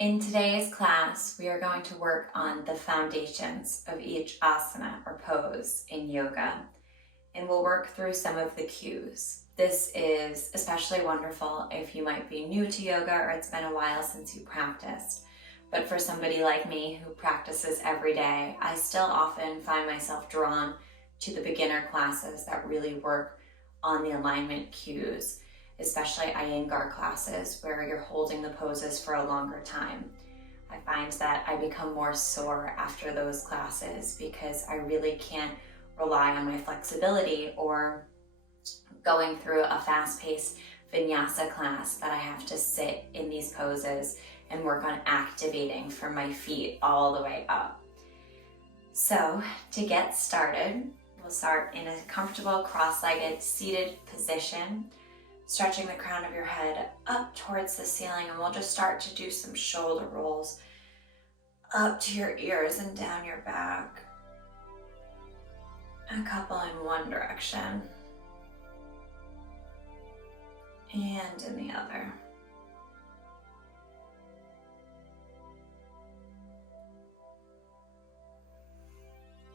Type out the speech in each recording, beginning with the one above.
In today's class, we are going to work on the foundations of each asana or pose in yoga, and we'll work through some of the cues. This is especially wonderful if you might be new to yoga or it's been a while since you practiced. But for somebody like me who practices every day, I still often find myself drawn to the beginner classes that really work on the alignment cues, especially Iyengar classes where you're holding the poses for a longer time. I find that I become more sore after those classes because I really can't rely on my flexibility or going through a fast-paced vinyasa class that I have to sit in these poses and work on activating from my feet all the way up. So to get started, we'll start in a comfortable cross-legged seated position, stretching the crown of your head up towards the ceiling, and we'll just start to do some shoulder rolls up to your ears and down your back. A couple in one direction and in the other.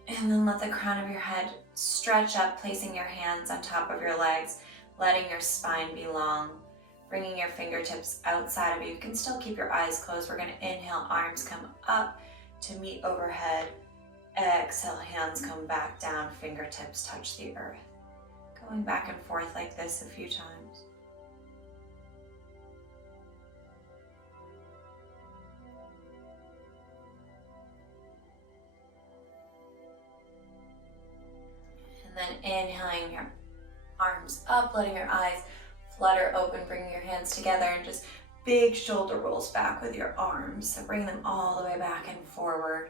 And then let the crown of your head stretch up, placing your hands on top of your legs, letting your spine be long, bringing your fingertips outside of you. You can still keep your eyes closed. We're going to inhale, arms come up to meet overhead. Exhale, hands come back down, fingertips touch the earth. Going back and forth like this a few times. And then inhaling, your arms up, letting your eyes flutter open, bringing your hands together, and just big shoulder rolls back with your arms. So bring them all the way back and forward.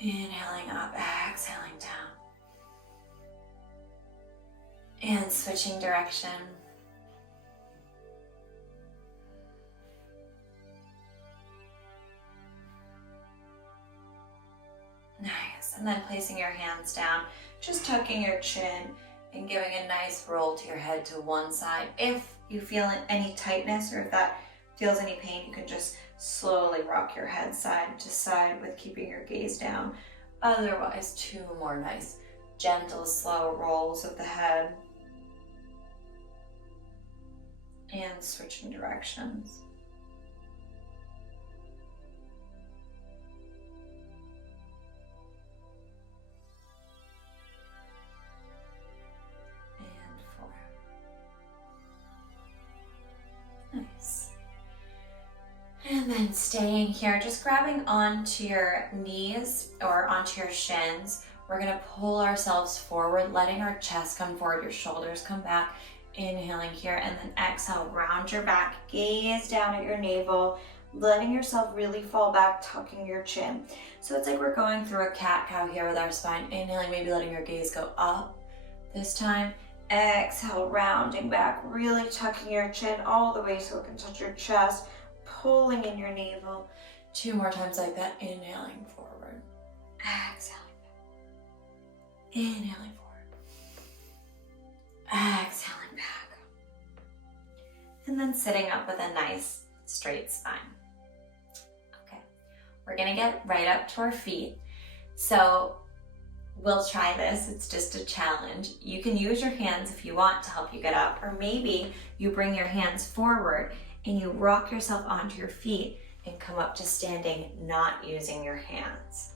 Inhaling up, exhaling down. And switching direction. Nice. And then placing your hands down, just tucking your chin and giving a nice roll to your head to one side. If you feel any tightness or if that feels any pain, you can just slowly rock your head side to side with keeping your gaze down. Otherwise, two more nice, gentle, slow rolls of the head. And switching directions. Nice. And then staying here, just grabbing onto your knees or onto your shins. We're gonna pull ourselves forward, letting our chest come forward, your shoulders come back. Inhaling here, and then exhale, round your back, gaze down at your navel, letting yourself really fall back, tucking your chin. So it's like we're going through a cat-cow here with our spine. Inhaling, maybe letting your gaze go up this time. Exhale, rounding back, really tucking your chin all the way so it can touch your chest, pulling in your navel. Two more times like that, inhaling forward, exhaling back, inhaling forward, exhaling back. And then sitting up with a nice straight spine. Okay, we're gonna get right up to our feet. So we'll try this, it's just a challenge. You can use your hands if you want to help you get up, or maybe you bring your hands forward and you rock yourself onto your feet and come up to standing, not using your hands.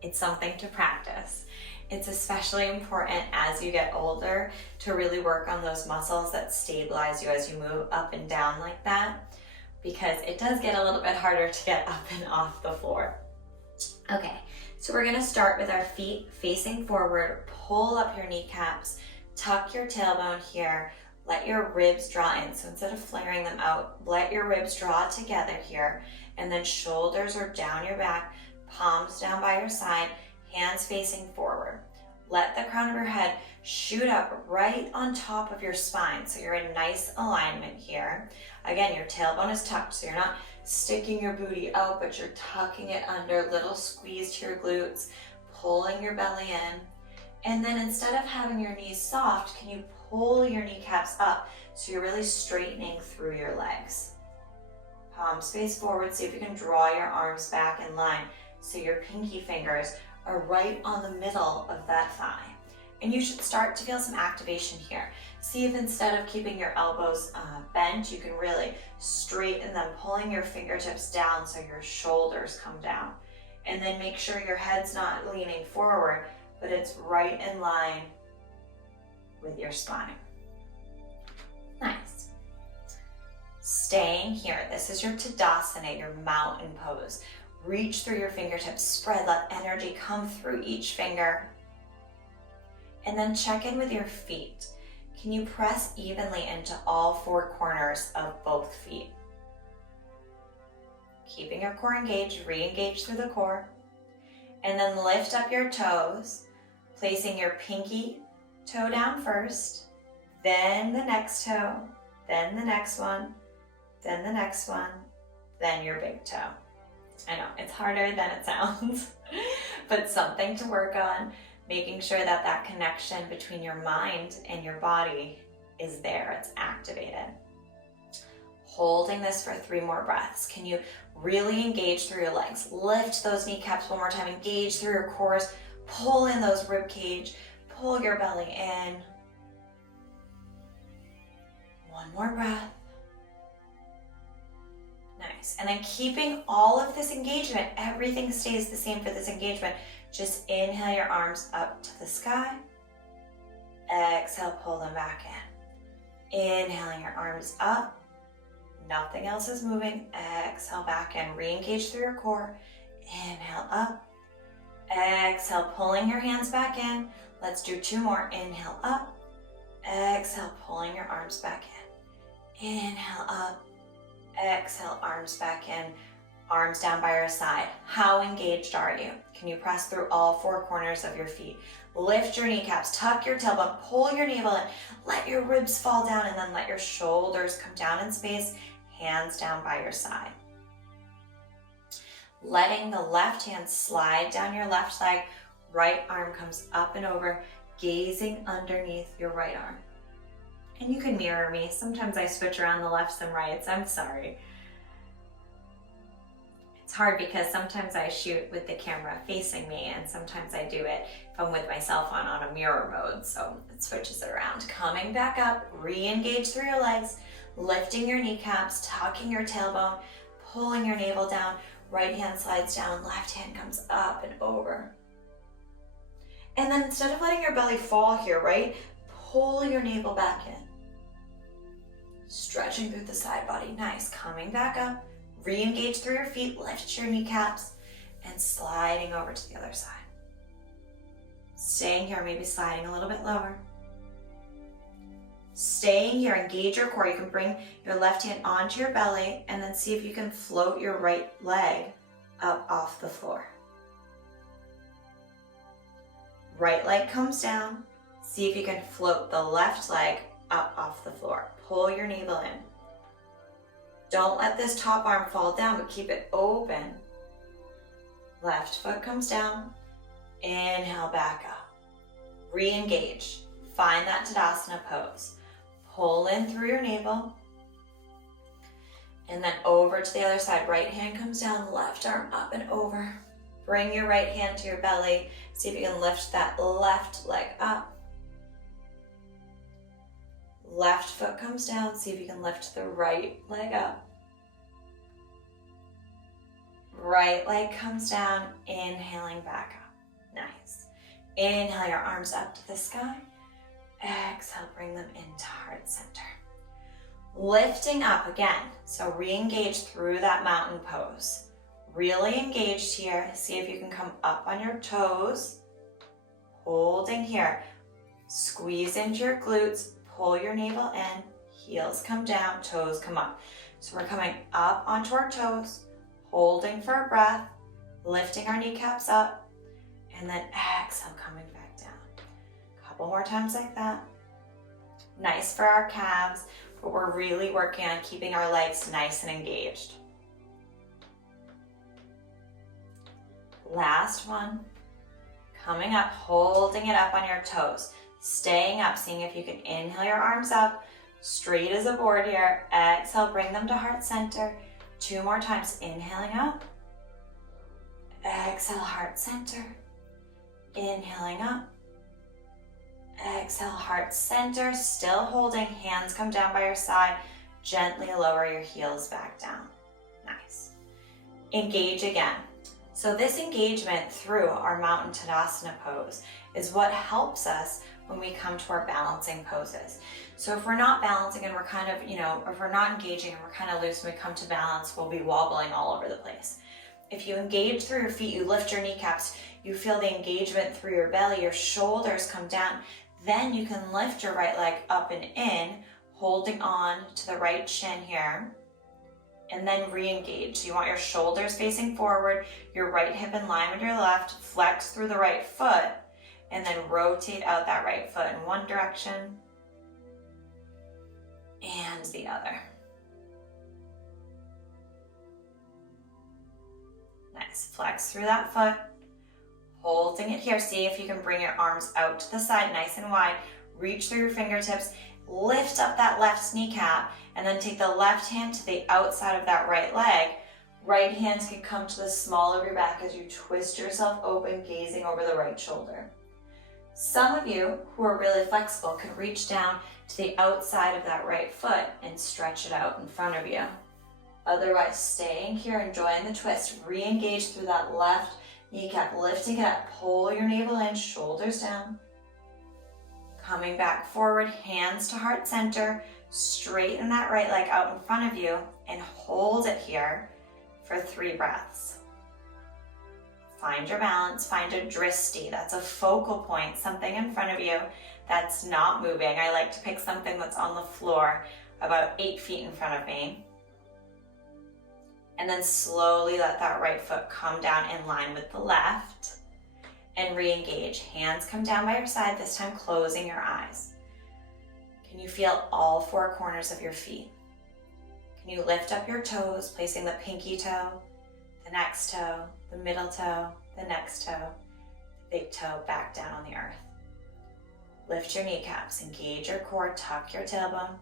It's something to practice. It's especially important as you get older to really work on those muscles that stabilize you as you move up and down like that, because it does get a little bit harder to get up and off the floor. Okay, so we're gonna start with our feet facing forward, pull up your kneecaps, tuck your tailbone here, let your ribs draw in. So instead of flaring them out, let your ribs draw together here, and then shoulders are down your back, palms down by your side, hands facing forward. Let the crown of your head shoot up right on top of your spine, so you're in nice alignment here. Again, your tailbone is tucked, so you're not sticking your booty out, but you're tucking it under, little squeeze to your glutes, pulling your belly in. And then instead of having your knees soft, can you pull your kneecaps up so you're really straightening through your legs? palms face forward. See if you can draw your arms back in line so your pinky fingers are right on the middle of that thigh. And you should start to feel some activation here. See if instead of keeping your elbows bent, you can really straighten them, pulling your fingertips down so your shoulders come down. And then make sure your head's not leaning forward, but it's right in line with your spine. Nice. Staying here, this is your Tadasana, your mountain pose. Reach through your fingertips, spread, let energy come through each finger. And then check in with your feet. Can you press evenly into all four corners of both feet? Keeping your core engaged, re-engage through the core. And then lift up your toes, placing your pinky toe down first, then the next toe, then the next one, then the next one, then your big toe. I know, it's harder than it sounds, but something to work on, making sure that that connection between your mind and your body is there, it's activated. Holding this for 3 more breaths. Can you really engage through your legs? Lift those kneecaps one more time, engage through your cores, pull in those rib cage, pull your belly in. One more breath. Nice. And then keeping all of this engagement, everything stays the same for this engagement. Just inhale your arms up to the sky. Exhale, pull them back in. Inhaling your arms up. Nothing else is moving. Exhale back in. Re-engage through your core. Inhale up. Exhale, pulling your hands back in. Let's do 2 more. Inhale up. Exhale, pulling your arms back in. Inhale up. Exhale, arms back in. Arms down by your side. How engaged are you? Can you press through all 4 corners of your feet? Lift your kneecaps, tuck your tailbone, pull your navel in, let your ribs fall down, and then let your shoulders come down in space, hands down by your side. Letting the left hand slide down your left leg, right arm comes up and over, gazing underneath your right arm. And you can mirror me. Sometimes I switch around the lefts and rights. I'm sorry. It's hard because sometimes I shoot with the camera facing me and sometimes I do it if I'm with my cell phone on a mirror mode, so it switches it around. Coming back up, re-engage through your legs, lifting your kneecaps, tucking your tailbone, pulling your navel down, right hand slides down, left hand comes up and over. And then instead of letting your belly fall here, right, pull your navel back in. Stretching through the side body, nice. Coming back up, re-engage through your feet, lift your kneecaps, and sliding over to the other side. Staying here, maybe sliding a little bit lower. Staying here, engage your core. You can bring your left hand onto your belly and then see if you can float your right leg up off the floor. Right leg comes down. See if you can float the left leg up off the floor. Pull your navel in. Don't let this top arm fall down, but keep it open. Left foot comes down. Inhale back up. Re-engage. Find that Tadasana pose. Pull in through your navel. And then over to the other side. Right hand comes down, left arm up and over. Bring your right hand to your belly. See if you can lift that left leg up. Left foot comes down. See if you can lift the right leg up. Right leg comes down. Inhaling back up. Nice. Inhale your arms up to the sky. Exhale, bring them into heart center. Lifting up again. So re-engage through that mountain pose. Really engaged here. See if you can come up on your toes. Holding here. Squeeze into your glutes. Pull your navel in. Heels come down. Toes come up. So we're coming up onto our toes. Holding for a breath. Lifting our kneecaps up. And then exhale, coming back down. A couple more times like that. Nice for our calves, but we're really working on keeping our legs nice and engaged. Last one. Coming up, holding it up on your toes. Staying up, seeing if you can inhale your arms up, straight as a board here. Exhale, bring them to heart center. 2 more times, inhaling up. Exhale, heart center. Inhaling up. Exhale, heart center. Still holding, hands come down by your side. Gently lower your heels back down. Nice. Engage again. So this engagement through our Mountain Tadasana pose is what helps us when we come to our balancing poses. So if we're not balancing and we're kind of, if we're not engaging and we're kind of loose and we come to balance, we'll be wobbling all over the place. If you engage through your feet, you lift your kneecaps, you feel the engagement through your belly, your shoulders come down, then you can lift your right leg up and in, holding on to the right shin here, and then re-engage. So you want your shoulders facing forward, your right hip in line with your left, flex through the right foot, and then rotate out that right foot in one direction and the other. Nice, flex through that foot, holding it here. See if you can bring your arms out to the side, nice and wide. Reach through your fingertips, lift up that left kneecap, and then take the left hand to the outside of that right leg. Right hand can come to the small of your back as you twist yourself open, gazing over the right shoulder. Some of you who are really flexible can reach down to the outside of that right foot and stretch it out in front of you. Otherwise, staying here, enjoying the twist, re-engage through that left kneecap, lifting it up, pull your navel in, shoulders down. Coming back forward, hands to heart center, straighten that right leg out in front of you and hold it here for 3 breaths. Find your balance, find a dristi. That's a focal point, something in front of you that's not moving. I like to pick something that's on the floor about 8 feet in front of me. And then slowly let that right foot come down in line with the left and re-engage. Hands come down by your side, this time closing your eyes. Can you feel all 4 corners of your feet? Can you lift up your toes, placing the pinky toe, the next toe, the middle toe, the next toe, the big toe back down on the earth. Lift your kneecaps, engage your core, tuck your tailbone,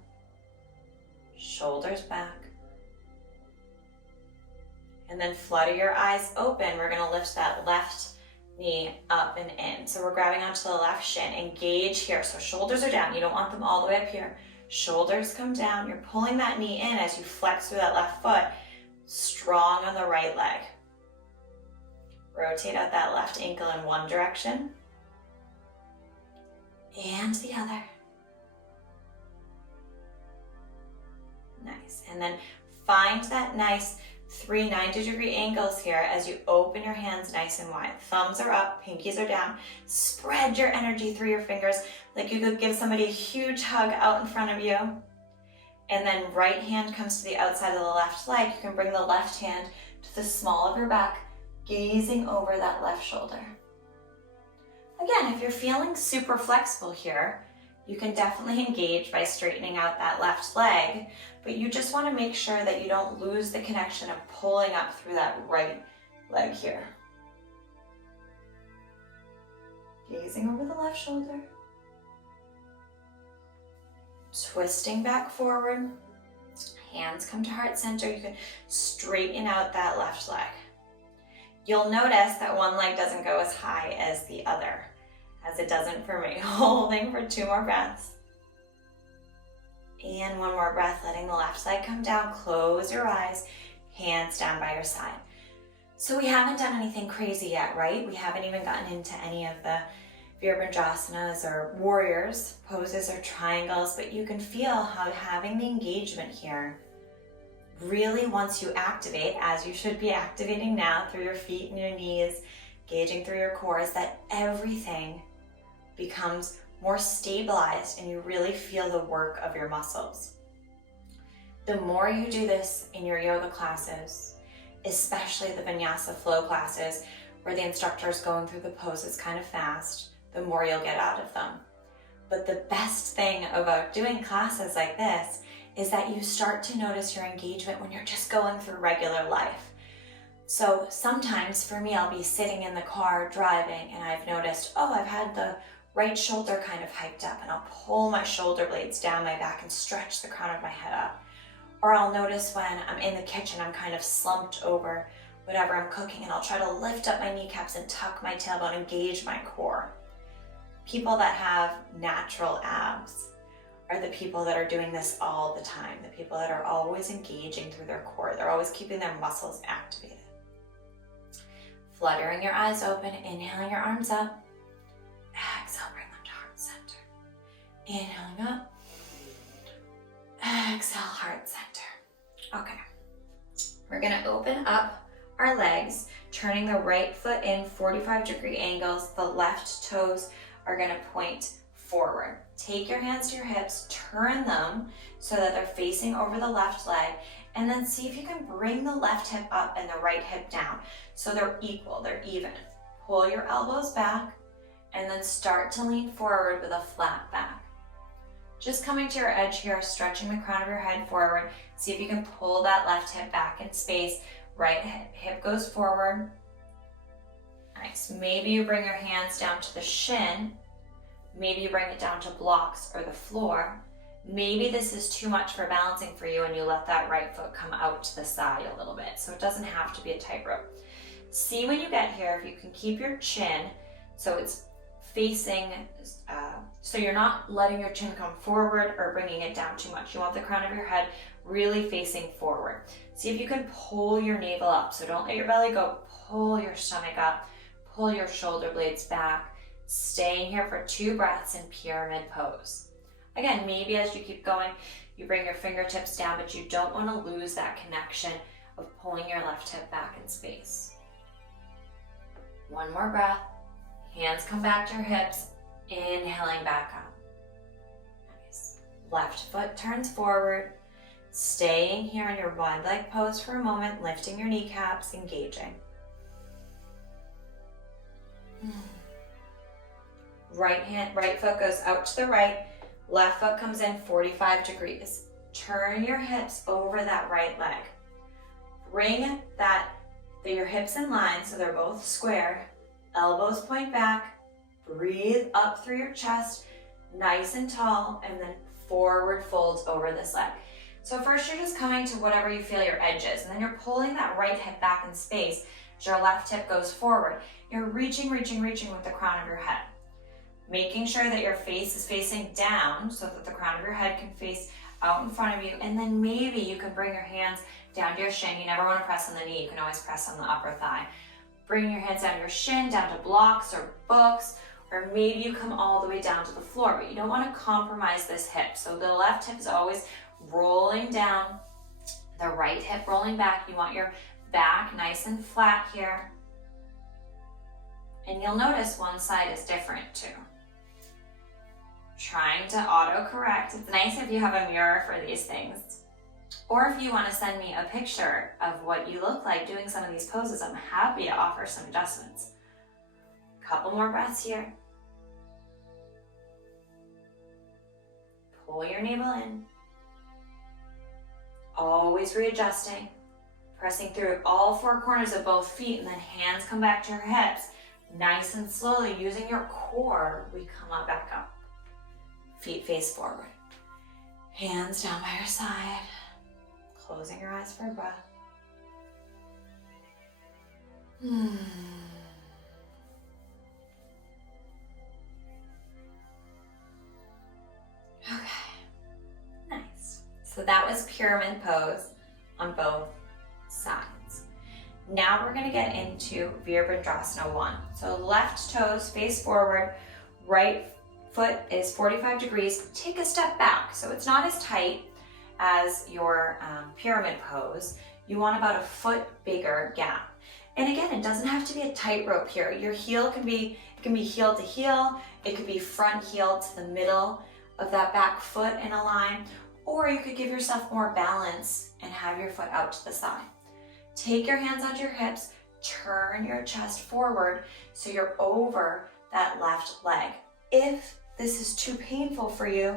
shoulders back. And then flutter your eyes open. We're gonna lift that left knee up and in. So we're grabbing onto the left shin, engage here. So shoulders are down, you don't want them all the way up here. Shoulders come down, you're pulling that knee in as you flex through that left foot, strong on the right leg. Rotate out that left ankle in one direction and the other. Nice, and then find that nice 3 90-degree angles here as you open your hands nice and wide. Thumbs are up, pinkies are down. Spread your energy through your fingers like you could give somebody a huge hug out in front of you. And then right hand comes to the outside of the left leg. You can bring the left hand to the small of your back, gazing over that left shoulder. Again, if you're feeling super flexible here, you can definitely engage by straightening out that left leg, but you just want to make sure that you don't lose the connection of pulling up through that right leg here. Gazing over the left shoulder. Twisting back forward. Hands come to heart center. You can straighten out that left leg. You'll notice that one leg doesn't go as high as the other, as it doesn't for me. Holding for 2 more breaths. And 1 more breath, letting the left side come down. Close your eyes, hands down by your side. So we haven't done anything crazy yet, right? We haven't even gotten into any of the Virabhadrasanas or warriors poses or triangles, but you can feel how having the engagement here really, once you activate, as you should be activating now through your feet and your knees, gauging through your core, is that everything becomes more stabilized and you really feel the work of your muscles. The more you do this in your yoga classes, especially the vinyasa flow classes where the instructor is going through the poses kind of fast, the more you'll get out of them. But the best thing about doing classes like this is that you start to notice your engagement when you're just going through regular life. So sometimes for me, I'll be sitting in the car driving and I've noticed, oh, I've had the right shoulder kind of hyped up, and I'll pull my shoulder blades down my back and stretch the crown of my head up. Or I'll notice when I'm in the kitchen, I'm kind of slumped over whatever I'm cooking, and I'll try to lift up my kneecaps and tuck my tailbone, engage my core. People that have natural abs are the people that are doing this all the time, the people that are always engaging through their core. They're always keeping their muscles activated. Fluttering your eyes open, inhaling your arms up. Exhale, bring them to heart center. Inhaling up. Exhale, heart center. Okay. We're gonna open up our legs, turning the right foot in 45-degree angles. The left toes are gonna point forward. Take your hands to your hips, turn them so that they're facing over the left leg, and then see if you can bring the left hip up and the right hip down so they're equal, they're even. Pull your elbows back and then start to lean forward with a flat back. Just coming to your edge here, stretching the crown of your head forward. See if you can pull that left hip back in space. Right hip goes forward. Nice. Maybe you bring your hands down to the shin. Maybe you bring it down to blocks or the floor. Maybe this is too much for balancing for you and you let that right foot come out to the side a little bit. So it doesn't have to be a tightrope. See when you get here, if you can keep your chin so it's facing, so you're not letting your chin come forward or bringing it down too much. You want the crown of your head really facing forward. See if you can pull your navel up. So don't let your belly go. Pull your stomach up. Pull your shoulder blades back. Staying here for 2 breaths in pyramid pose. Again, maybe as you keep going, you bring your fingertips down, but you don't want to lose that connection of pulling your left hip back in space. 1 more breath. Hands come back to your hips. Inhaling back up. Nice. Left foot turns forward. Staying here in your wide leg pose for a moment, lifting your kneecaps, engaging. Right foot goes out to the right. Left foot comes in 45 degrees. Turn your hips over that right leg. Bring your hips in line so they're both square. Elbows point back. Breathe up through your chest, nice and tall, and then forward folds over this leg. So first you're just coming to whatever you feel your edge is, and then you're pulling that right hip back in space as your left hip goes forward. You're reaching with the crown of your head. Making sure that your face is facing down so that the crown of your head can face out in front of you, and then maybe you can bring your hands down to your shin. You never want to press on the knee, you can always press on the upper thigh. Bring your hands down to your shin, down to blocks or books, or maybe you come all the way down to the floor, but you don't want to compromise this hip. So the left hip is always rolling down, the right hip rolling back. You want your back nice and flat here. And you'll notice one side is different too. Trying to auto-correct. It's nice if you have a mirror for these things. Or if you want to send me a picture of what you look like doing some of these poses, I'm happy to offer some adjustments. Couple more breaths here. Pull your navel in. Always readjusting. Pressing through all 4 corners of both feet, and then hands come back to your hips. Nice and slowly, using your core, we come up back up. Feet face forward. Hands down by your side. Closing your eyes for a breath. Okay, nice. So that was pyramid pose on both sides. Now we're gonna get into Virabhadrasana 1. So left toes face forward, right foot is 45 degrees. Take a step back, so it's not as tight as your pyramid pose. You want about a foot bigger gap. And again, it doesn't have to be a tightrope here. Your heel can be heel to heel. It could be front heel to the middle of that back foot in a line, or you could give yourself more balance and have your foot out to the side. Take your hands onto your hips, turn your chest forward so you're over that left leg. If this is too painful for you,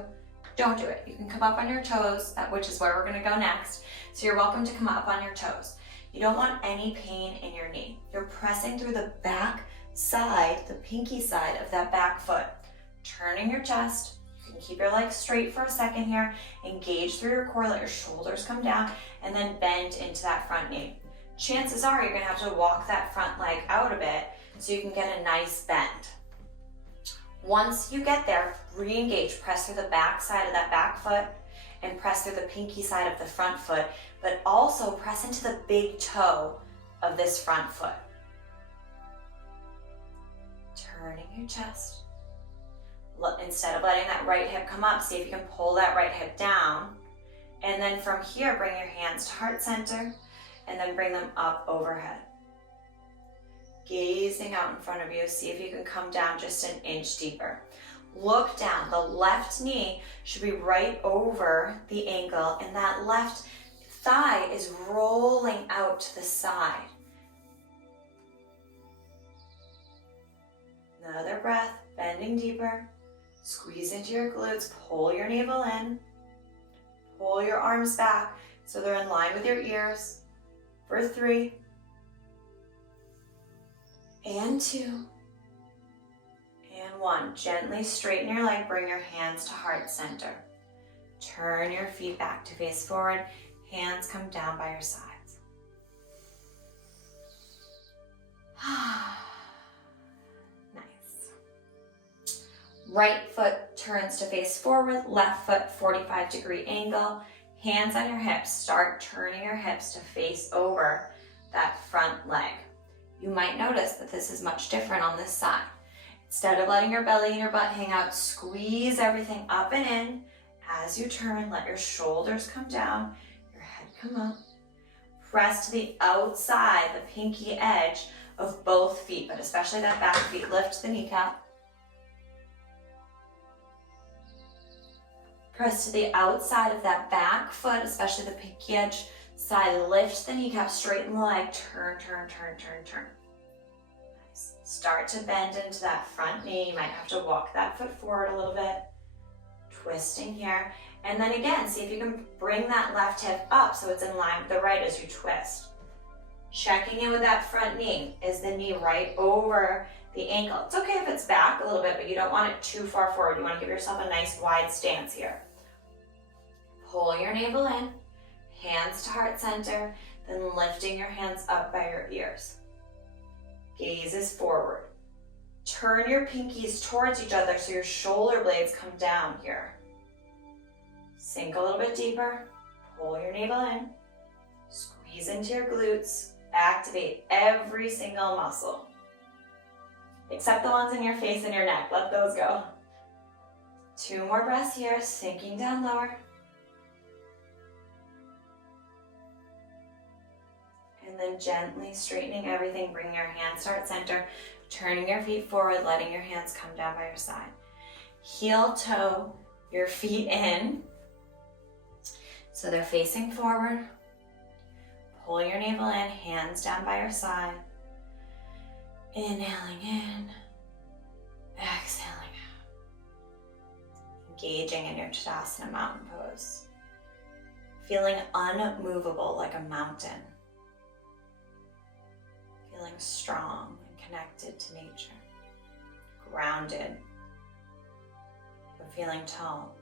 don't do it. You can come up on your toes, which is where we're gonna go next. So you're welcome to come up on your toes. You don't want any pain in your knee. You're pressing through the back side, the pinky side of that back foot. Turning your chest, you can can keep your legs straight for a second here. Engage through your core, let your shoulders come down, and then bend into that front knee. Chances are you're gonna have to walk that front leg out a bit so you can get a nice bend. Once you get there, re-engage, press through the back side of that back foot and press through the pinky side of the front foot, but also press into the big toe of this front foot. Turning your chest. Instead of letting that right hip come up, see if you can pull that right hip down. And then from here, bring your hands to heart center and then bring them up overhead. Gazing out in front of you, see if you can come down just an inch deeper. Look down. The left knee should be right over the ankle, and that left thigh is rolling out to the side. Another breath, bending deeper. Squeeze into your glutes, pull your navel in. Pull your arms back so they're in line with your ears. For 3. And 2. And 1. Gently straighten your leg, bring your hands to heart center. Turn your feet back to face forward. Hands come down by your sides. Nice. Right foot turns to face forward, left foot 45-degree angle. Hands on your hips. Start turning your hips to face over that front leg. You might notice that this is much different on this side. Instead of letting your belly and your butt hang out, squeeze everything up and in. As you turn, let your shoulders come down, your head come up. Press to the outside, the pinky edge of both feet, but especially that back feet. Lift the kneecap. Press to the outside of that back foot, especially the pinky edge side. Lift the kneecap, straighten the leg, turn, turn, turn, turn, turn. Nice. Start to bend into that front knee. You might have to walk that foot forward a little bit. Twisting here. And then again, see if you can bring that left hip up so it's in line with the right as you twist. Checking in with that front knee. Is the knee right over the ankle? It's okay if it's back a little bit, but you don't want it too far forward. You want to give yourself a nice wide stance here. Pull your navel in. Hands to heart center, then lifting your hands up by your ears. Gaze is forward. Turn your pinkies towards each other so your shoulder blades come down here. Sink a little bit deeper. Pull your navel in. Squeeze into your glutes. Activate every single muscle. Except the ones in your face and your neck. Let those go. 2 more breaths here, sinking down lower. And then gently straightening everything, bring your hands to heart center, turning your feet forward, letting your hands come down by your side. Heel toe your feet in, so they're facing forward. Pull your navel in, hands down by your side. Inhaling in, exhaling out. Engaging in your Tadasana mountain pose. Feeling unmovable like a mountain. Feeling strong and connected to nature, grounded, but feeling tall.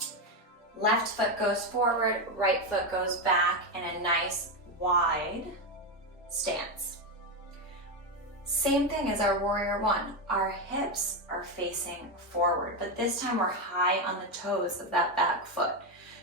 Okay. Left foot goes forward, right foot goes back in a nice wide stance. Same thing as our warrior 1. Our hips are facing forward, but this time we're high on the toes of that back foot.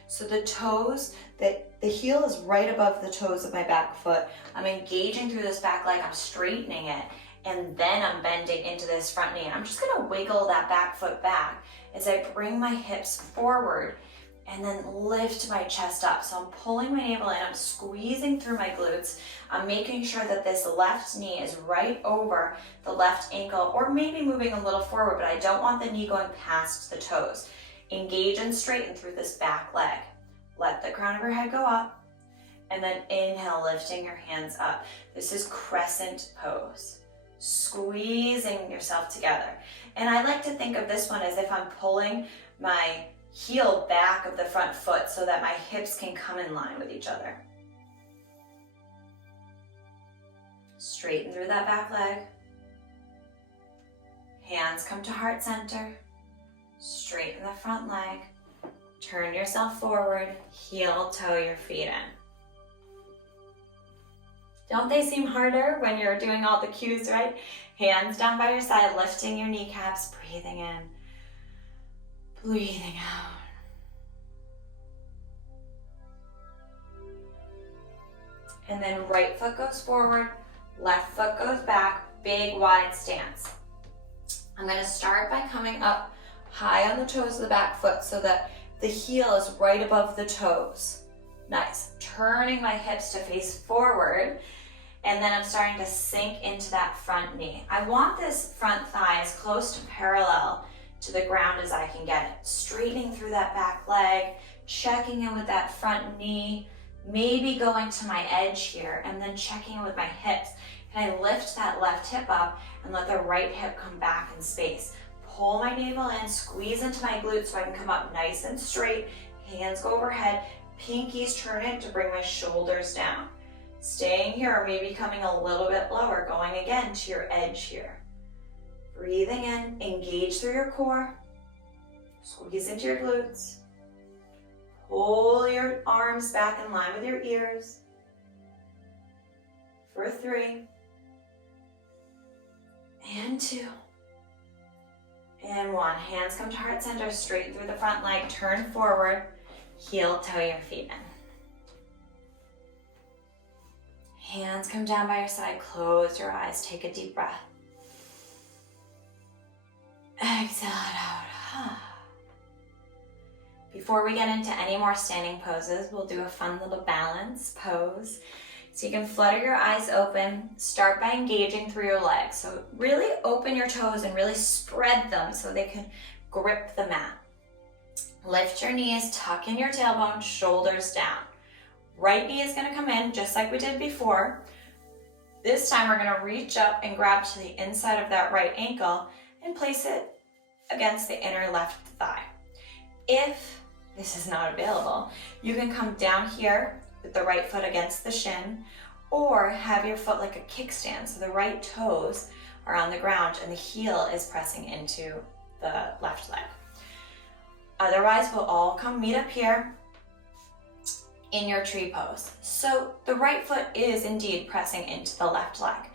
So the toes, the heel is right above the toes of my back foot. I'm engaging through this back leg, I'm straightening it, and then I'm bending into this front knee. And I'm just gonna wiggle that back foot back as I bring my hips forward and then lift my chest up. So I'm pulling my navel in, I'm squeezing through my glutes. I'm making sure that this left knee is right over the left ankle, or maybe moving a little forward, but I don't want the knee going past the toes. Engage and straighten through this back leg. Let the crown of your head go up, and then inhale, lifting your hands up. This is crescent pose. Squeezing yourself together. And I like to think of this one as if I'm pulling my heel back of the front foot so that my hips can come in line with each other. Straighten through that back leg. Hands come to heart center. Straighten the front leg. Turn yourself forward. Heel toe your feet in. Don't they seem harder when you're doing all the cues, right? Hands down by your side, lifting your kneecaps, breathing in, breathing out. And then right foot goes forward, left foot goes back, big wide stance. I'm gonna start by coming up high on the toes of the back foot so that the heel is right above the toes. Nice. Turning my hips to face forward, and then I'm starting to sink into that front knee. I want this front thigh as close to parallel to the ground as I can get it. Straightening through that back leg, checking in with that front knee, maybe going to my edge here, and then checking in with my hips. Can I lift that left hip up and let the right hip come back in space? Pull my navel in, squeeze into my glutes so I can come up nice and straight. Hands go overhead, pinkies turn in to bring my shoulders down. Staying here or maybe coming a little bit lower, going again to your edge here. Breathing in, engage through your core. Squeeze into your glutes. Pull your arms back in line with your ears. For 3. And 2. And 1. Hands come to heart center, straighten through the front leg, turn forward, heel toe your feet in. Hands come down by your side, close your eyes, take a deep breath. Exhale it out. Before we get into any more standing poses, we'll do a fun little balance pose. So you can flutter your eyes open, start by engaging through your legs. So really open your toes and really spread them so they can grip the mat. Lift your knees, tuck in your tailbone, shoulders down. Right knee is gonna come in just like we did before. This time we're gonna reach up and grab to the inside of that right ankle and place it against the inner left thigh. If this is not available, you can come down here with the right foot against the shin, or have your foot like a kickstand, so the right toes are on the ground and the heel is pressing into the left leg. Otherwise, we'll all come meet up here in your tree pose. So the right foot is indeed pressing into the left leg,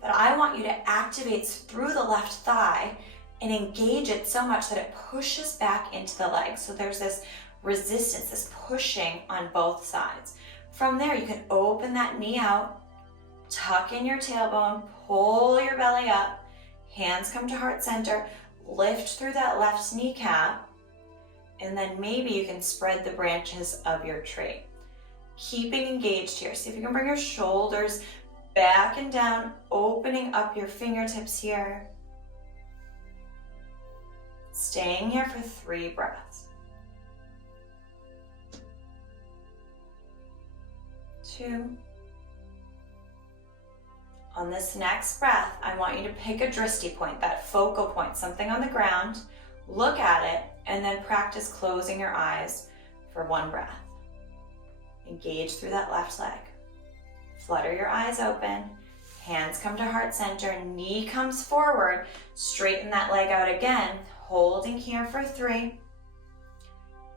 but I want you to activate through the left thigh and engage it so much that it pushes back into the leg. So there's this resistance, this pushing on both sides. From there, you can open that knee out, tuck in your tailbone, pull your belly up, hands come to heart center, lift through that left kneecap, and then maybe you can spread the branches of your tree. Keeping engaged here. See if you can bring your shoulders back and down, opening up your fingertips here. Staying here for 3 breaths. 2. On this next breath, I want you to pick a drishti point, that focal point, something on the ground, look at it, and then practice closing your eyes for 1 breath. Engage through that left leg. Flutter your eyes open, hands come to heart center, knee comes forward, straighten that leg out again, holding here for 3,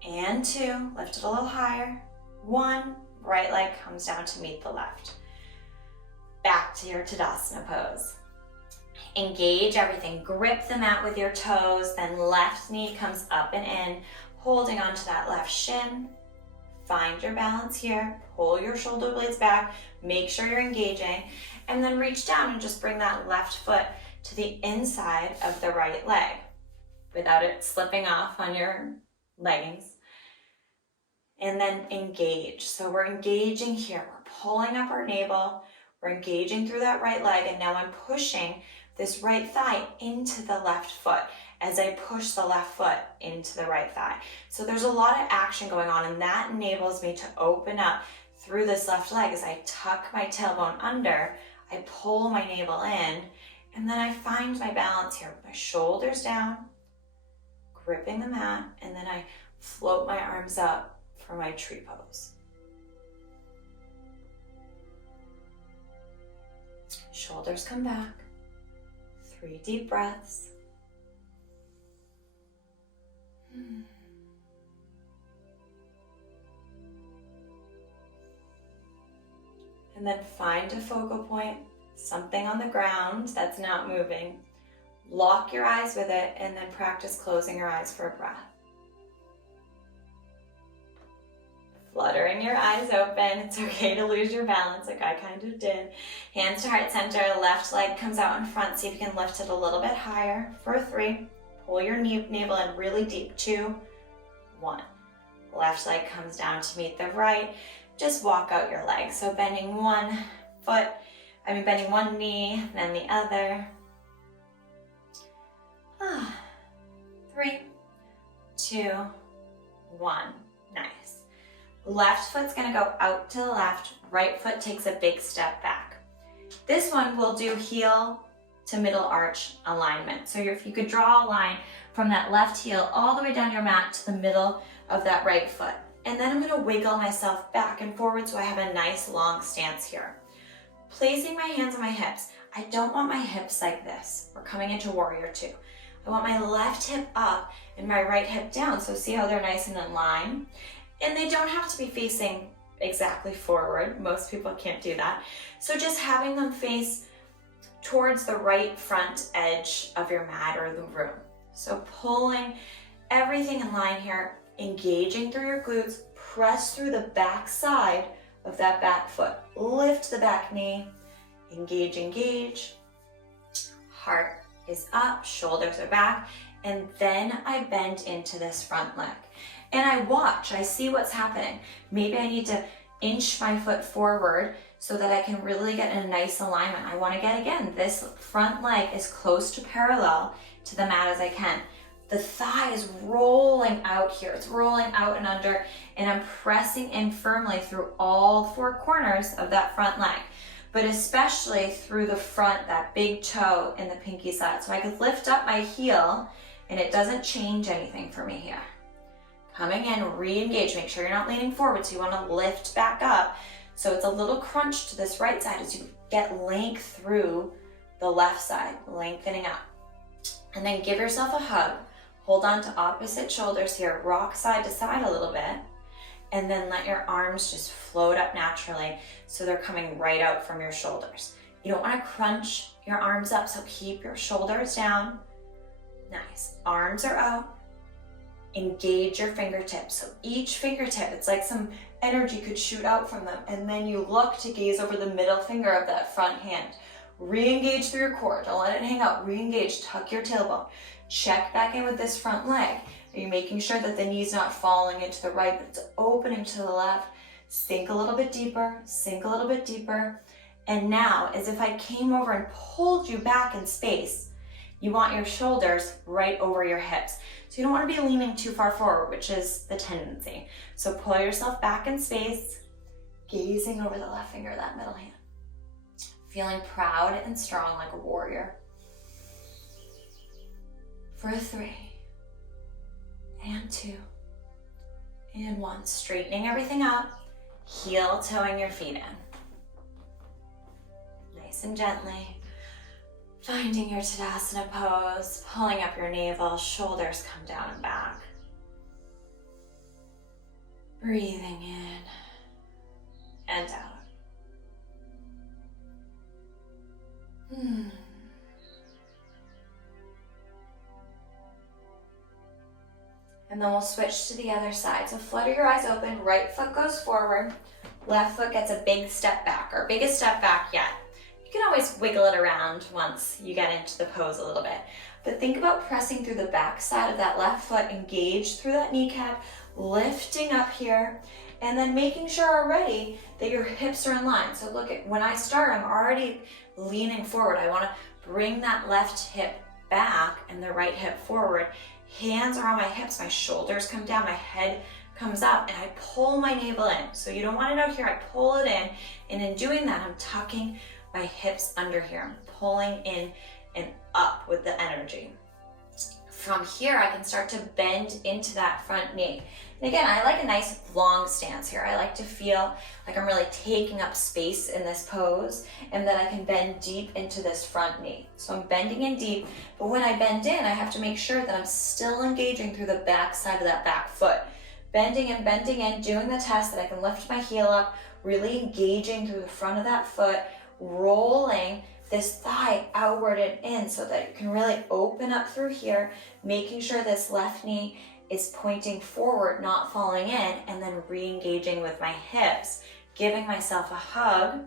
and 2, lift it a little higher, 1, right leg comes down to meet the left. Back to your Tadasana pose. Engage everything, grip the mat with your toes, then left knee comes up and in, holding onto that left shin. Find your balance here, pull your shoulder blades back, make sure you're engaging, and then reach down and just bring that left foot to the inside of the right leg without it slipping off on your leggings. And then engage. So we're engaging here, we're pulling up our navel, we're engaging through that right leg, and now I'm pushing this right thigh into the left foot as I push the left foot into the right thigh. So there's a lot of action going on, and that enables me to open up through this left leg as I tuck my tailbone under, I pull my navel in, and then I find my balance here with my shoulders down, gripping the mat, and then I float my arms up for my tree pose. Shoulders come back. 3 deep breaths. And then find a focal point, something on the ground that's not moving. Lock your eyes with it and then practice closing your eyes for a breath. Fluttering your eyes open. It's okay to lose your balance like I kind of did. Hands to heart center, left leg comes out in front. See if you can lift it a little bit higher for 3. Pull your navel in really deep. 2, 1. Left leg comes down to meet the right. Just walk out your leg. So bending one knee, then the other. 3, 2, 1. Nice. Left foot's gonna go out to the left. Right foot takes a big step back. This one we'll do heel to middle arch alignment. So if you could draw a line from that left heel all the way down your mat to the middle of that right foot. And then I'm gonna wiggle myself back and forward so I have a nice long stance here. Placing my hands on my hips. I don't want my hips like this. We're coming into warrior 2. I want my left hip up and my right hip down. So see how they're nice and in line? And they don't have to be facing exactly forward. Most people can't do that. So just having them face towards the right front edge of your mat or the room. So pulling everything in line here, engaging through your glutes, press through the back side of that back foot. Lift the back knee, engage, engage. Heart is up, shoulders are back, and then I bend into this front leg. And I watch, I see what's happening. Maybe I need to inch my foot forward so that I can really get in a nice alignment. I want to get, again, this front leg as close to parallel to the mat as I can. The thigh is rolling out here. It's rolling out and under, and I'm pressing in firmly through all 4 corners of that front leg, but especially through the front, that big toe and the pinky side. So I could lift up my heel and it doesn't change anything for me here. Coming in, re-engage. Make sure you're not leaning forward, so you want to lift back up. So it's a little crunch to this right side as you get length through the left side, lengthening up. And then give yourself a hug. Hold on to opposite shoulders here. Rock side to side a little bit. And then let your arms just float up naturally so they're coming right out from your shoulders. You don't want to crunch your arms up, so keep your shoulders down. Nice. Arms are out. Engage your fingertips. So each fingertip, it's like some energy could shoot out from them. And then you look to gaze over the middle finger of that front hand. Re-engage through your core. Don't let it hang out. Re-engage. Tuck your tailbone. Check back in with this front leg. Are you making sure that the knee's not falling into the right, but it's opening to the left? Sink a little bit deeper. Sink a little bit deeper. And now, as if I came over and pulled you back in space, you want your shoulders right over your hips. So you don't want to be leaning too far forward, which is the tendency. So pull yourself back in space, gazing over the left finger of that middle hand. Feeling proud and strong like a warrior. For 3, and 2, and 1. Straightening everything up, heel toeing your feet in. Nice and gently. Finding your Tadasana pose, pulling up your navel, shoulders come down and back. Breathing in and out. And then we'll switch to the other side. So flutter your eyes open, right foot goes forward, left foot gets a big step back, or biggest step back yet. You can always wiggle it around once you get into the pose a little bit. But think about pressing through the back side of that left foot, engage through that kneecap, lifting up here, and then making sure already that your hips are in line. So look at, when I start, I'm already leaning forward. I want to bring that left hip back and the right hip forward. Hands are on my hips, my shoulders come down, my head comes up, and I pull my navel in. So you don't want it out here, I pull it in, and in doing that, I'm tucking my hips under here. I'm pulling in and up with the energy. From here, I can start to bend into that front knee. And again, I like a nice long stance here. I like to feel like I'm really taking up space in this pose and that I can bend deep into this front knee. So I'm bending in deep, but when I bend in, I have to make sure that I'm still engaging through the back side of that back foot. Bending in, doing the test that I can lift my heel up, really engaging through the front of that foot, rolling this thigh outward and in so that you can really open up through here, making sure this left knee is pointing forward, not falling in, and then re-engaging with my hips, giving myself a hug,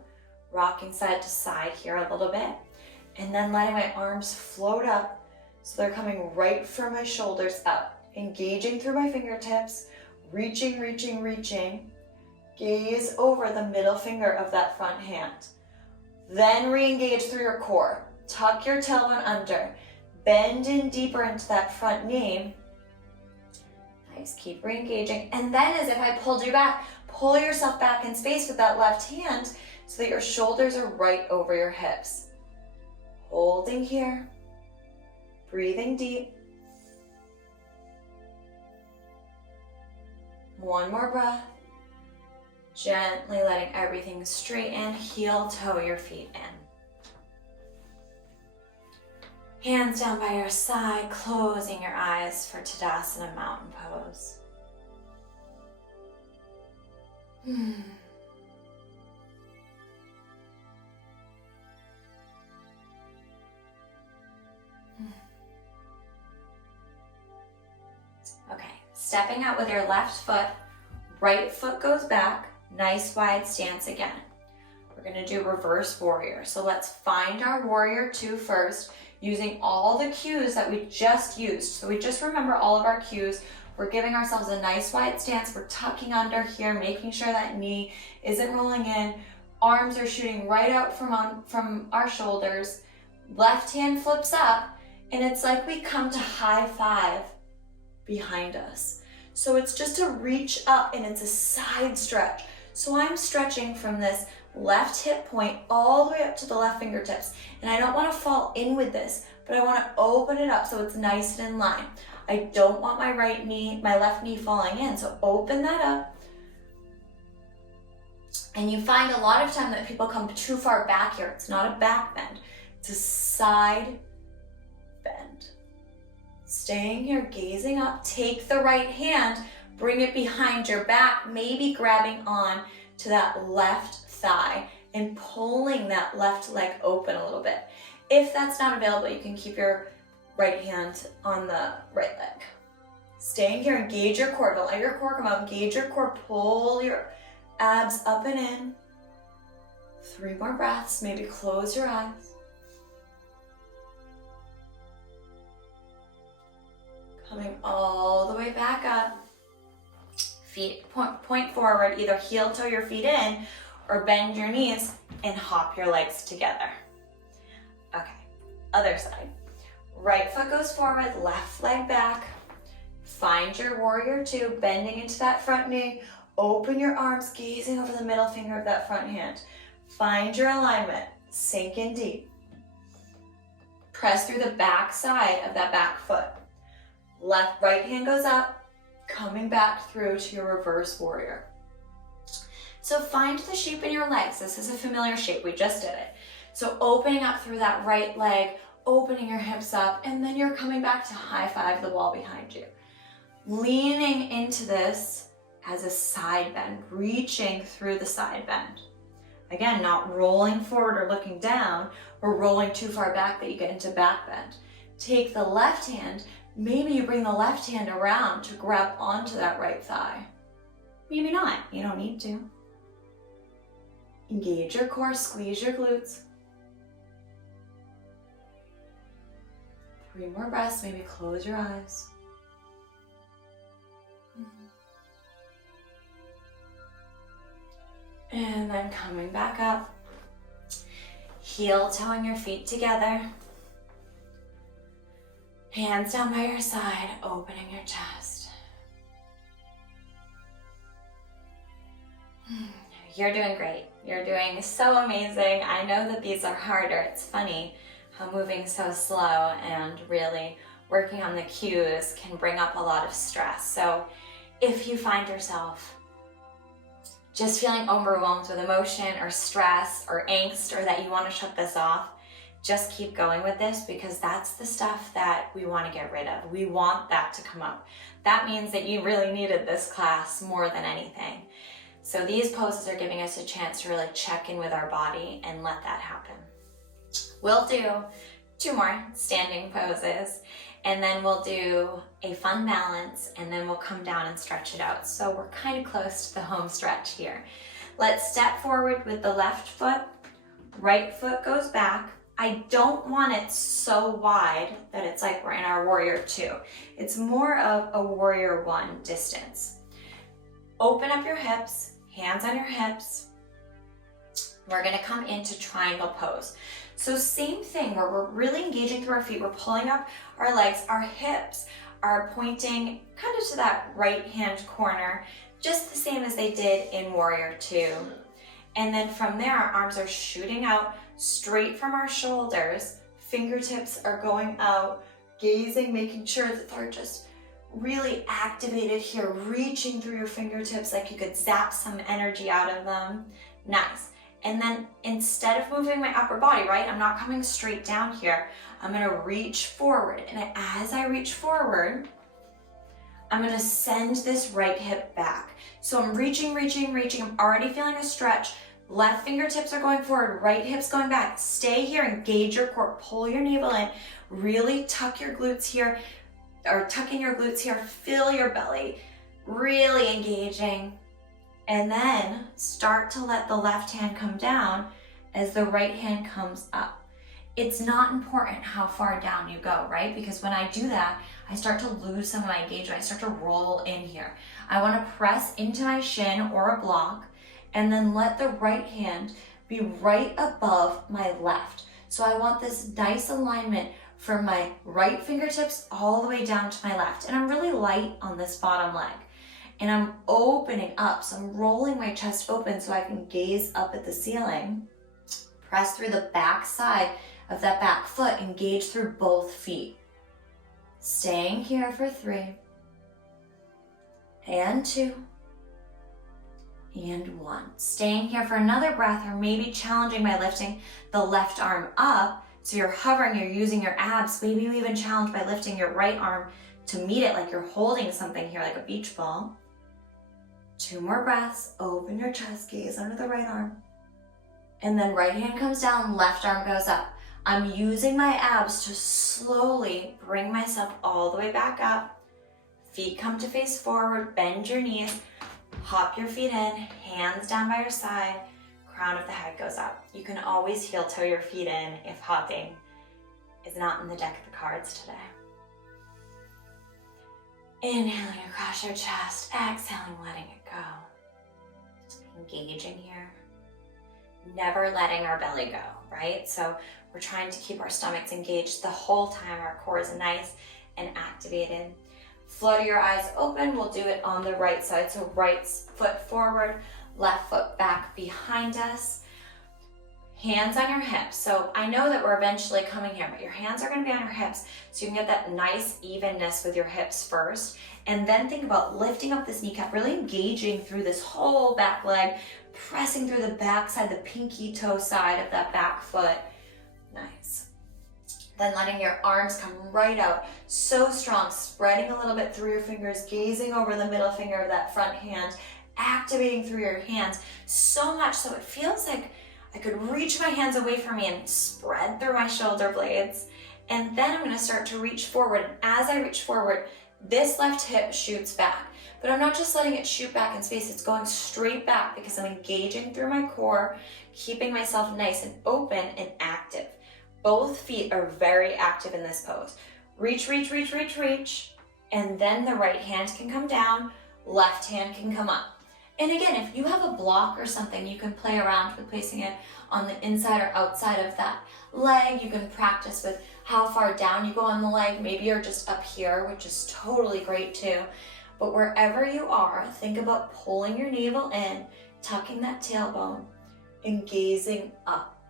rocking side to side here a little bit, and then letting my arms float up so they're coming right from my shoulders up, engaging through my fingertips, reaching, gaze over the middle finger of that front hand. Then re-engage through your core. Tuck your tailbone under. Bend in deeper into that front knee. Nice, keep re-engaging. And then as if I pulled you back, pull yourself back in space with that left hand so that your shoulders are right over your hips. Holding here. Breathing deep. One more breath. Gently letting everything straighten, heel toe your feet in. Hands down by your side, closing your eyes for Tadasana Mountain Pose. Okay, stepping out with your left foot, right foot goes back. Nice wide stance again. We're gonna do reverse warrior. So let's find our warrior two first, using all the cues that we just used. So we just remember all of our cues. We're giving ourselves a nice wide stance. We're tucking under here, making sure that knee isn't rolling in. Arms are shooting right out from our shoulders. Left hand flips up, and it's like we come to high five behind us. So it's just a reach up, and it's a side stretch. So I'm stretching from this left hip point all the way up to the left fingertips. And I don't want to fall in with this, but I want to open it up so it's nice and in line. I don't want my left knee falling in, so open that up. And you find a lot of time that people come too far back here. It's not a back bend, it's a side bend. Staying here, gazing up, take the right hand, bring it behind your back, maybe grabbing on to that left thigh and pulling that left leg open a little bit. If that's not available, you can keep your right hand on the right leg. Staying here, engage your core. Don't let your core come out. Engage your core, pull your abs up and in. 3 more breaths, maybe close your eyes. Coming all the way back up. Feet point forward, either heel toe your feet in or bend your knees and hop your legs together. Okay, other side. Right foot goes forward, left leg back. Find your warrior two, bending into that front knee. Open your arms, gazing over the middle finger of that front hand. Find your alignment, sink in deep. Press through the back side of that back foot. Right hand goes up, coming back through to your reverse warrior. So find the shape in your legs. This is a familiar shape, we just did it. So opening up through that right leg, opening your hips up, and then you're coming back to high five the wall behind you. Leaning into this as a side bend, reaching through the side bend. Again, not rolling forward or looking down, or rolling too far back that you get into back bend. Take the left hand, maybe you bring the left hand around to grab onto that right thigh. Maybe not, you don't need to. Engage your core, squeeze your glutes. 3 more breaths, maybe close your eyes. And then coming back up, heel toeing your feet together. Hands down by your side, opening your chest. You're doing great. You're doing so amazing. I know that these are harder. It's funny how moving so slow and really working on the cues can bring up a lot of stress. So If you find yourself just feeling overwhelmed with emotion or stress or angst, or that you want to shut this off, just keep going with this, because that's the stuff that we want to get rid of. We want that to come up. That means that you really needed this class more than anything. So these poses are giving us a chance to really check in with our body and let that happen. We'll do 2 more standing poses, and then we'll do a fun balance, and then we'll come down and stretch it out. So we're kind of close to the home stretch here. Let's step forward with the left foot, right foot goes back. I don't want it so wide that it's like we're in our warrior 2. It's more of a warrior 1 distance. Open up your hips, hands on your hips. We're gonna come into triangle pose. So same thing, where we're really engaging through our feet. We're pulling up our legs, our hips are pointing kind of to that right hand corner, just the same as they did in warrior 2. And then from there, our arms are shooting out straight from our shoulders. Fingertips are going out, gazing, making sure that they're just really activated here, reaching through your fingertips like you could zap some energy out of them. Nice. And then instead of moving my upper body, right, I'm not coming straight down here. I'm gonna reach forward. And as I reach forward, I'm gonna send this right hip back. So I'm reaching. I'm already feeling a stretch. Left fingertips are going forward, right hip's going back. Stay here, engage your core, pull your navel in, really tuck your glutes here, or tuck in your glutes here, fill your belly, really engaging. And then start to let the left hand come down as the right hand comes up. It's not important how far down you go, right? Because when I do that, I start to lose some of my engagement. I start to roll in here. I want to press into my shin or a block, and then let the right hand be right above my left. So I want this nice alignment from my right fingertips all the way down to my left. And I'm really light on this bottom leg. And I'm opening up, so I'm rolling my chest open so I can gaze up at the ceiling. Press through the back side of that back foot, engage through both feet. Staying here for 3, and 2, and 1. Staying here for another breath, or maybe challenging by lifting the left arm up. So you're hovering, you're using your abs. Maybe you even challenge by lifting your right arm to meet it like you're holding something here, like a beach ball. 2 more breaths, open your chest, gaze under the right arm. And then right hand comes down, left arm goes up. I'm using my abs to slowly bring myself all the way back up. Feet come to face forward, bend your knees, hop your feet in, hands down by your side, crown of the head goes up. You can always heel toe your feet in if hopping is not in the deck of the cards today. Inhaling across your chest, exhaling, letting it go. Engaging here. Never letting our belly go, right? So we're trying to keep our stomachs engaged the whole time. Our core is nice and activated. Flutter your eyes open. We'll do it on the right side. So right foot forward, left foot back behind us. Hands on your hips. So I know that we're eventually coming here, but your hands are going to be on your hips so you can get that nice evenness with your hips first. And then think about lifting up this kneecap, really engaging through this whole back leg, pressing through the back side, the pinky toe side of that back foot. Nice. Then letting your arms come right out, so strong, spreading a little bit through your fingers, gazing over the middle finger of that front hand, activating through your hands so much so it feels like I could reach my hands away from me and spread through my shoulder blades. And then I'm gonna start to reach forward. And as I reach forward, this left hip shoots back. But I'm not just letting it shoot back in space, it's going straight back because I'm engaging through my core, keeping myself nice and open and active. Both feet are very active in this pose. Reach, reach, reach, reach, reach. And then the right hand can come down, left hand can come up. And again, if you have a block or something, you can play around with placing it on the inside or outside of that leg. You can practice with how far down you go on the leg. Maybe you're just up here, which is totally great too. But wherever you are, think about pulling your navel in, tucking that tailbone, and gazing up.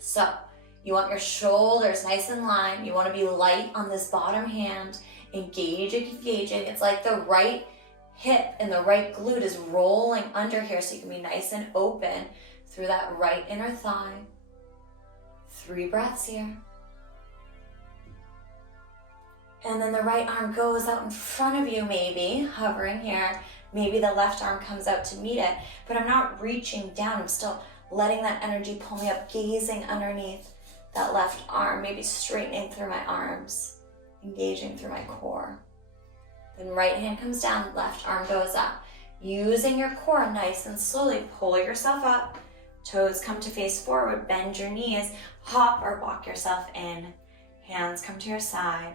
So you want your shoulders nice and lined. You want to be light on this bottom hand, engaging. It's like the right hip and the right glute is rolling under here, so you can be nice and open through that right inner thigh. 3 breaths here. And then the right arm goes out in front of you, maybe hovering here. Maybe the left arm comes out to meet it, but I'm not reaching down. I'm still letting that energy pull me up, gazing underneath that left arm, maybe straightening through my arms, engaging through my core. Then right hand comes down, left arm goes up. Using your core, nice and slowly pull yourself up. Toes come to face forward, bend your knees, hop or walk yourself in. Hands come to your side.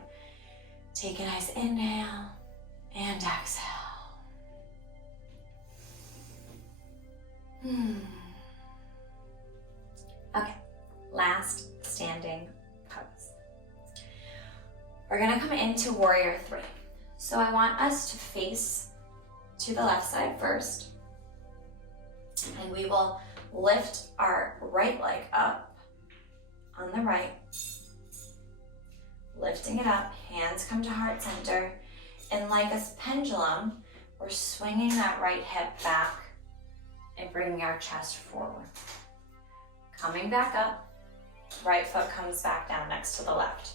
Take a nice inhale and exhale. Okay, last standing pose. We're gonna come into warrior 3. So I want us to face to the left side first. And we will lift our right leg up on the right. Lifting it up, hands come to heart center. And like a pendulum, we're swinging that right hip back and bringing our chest forward. Coming back up, right foot comes back down next to the left.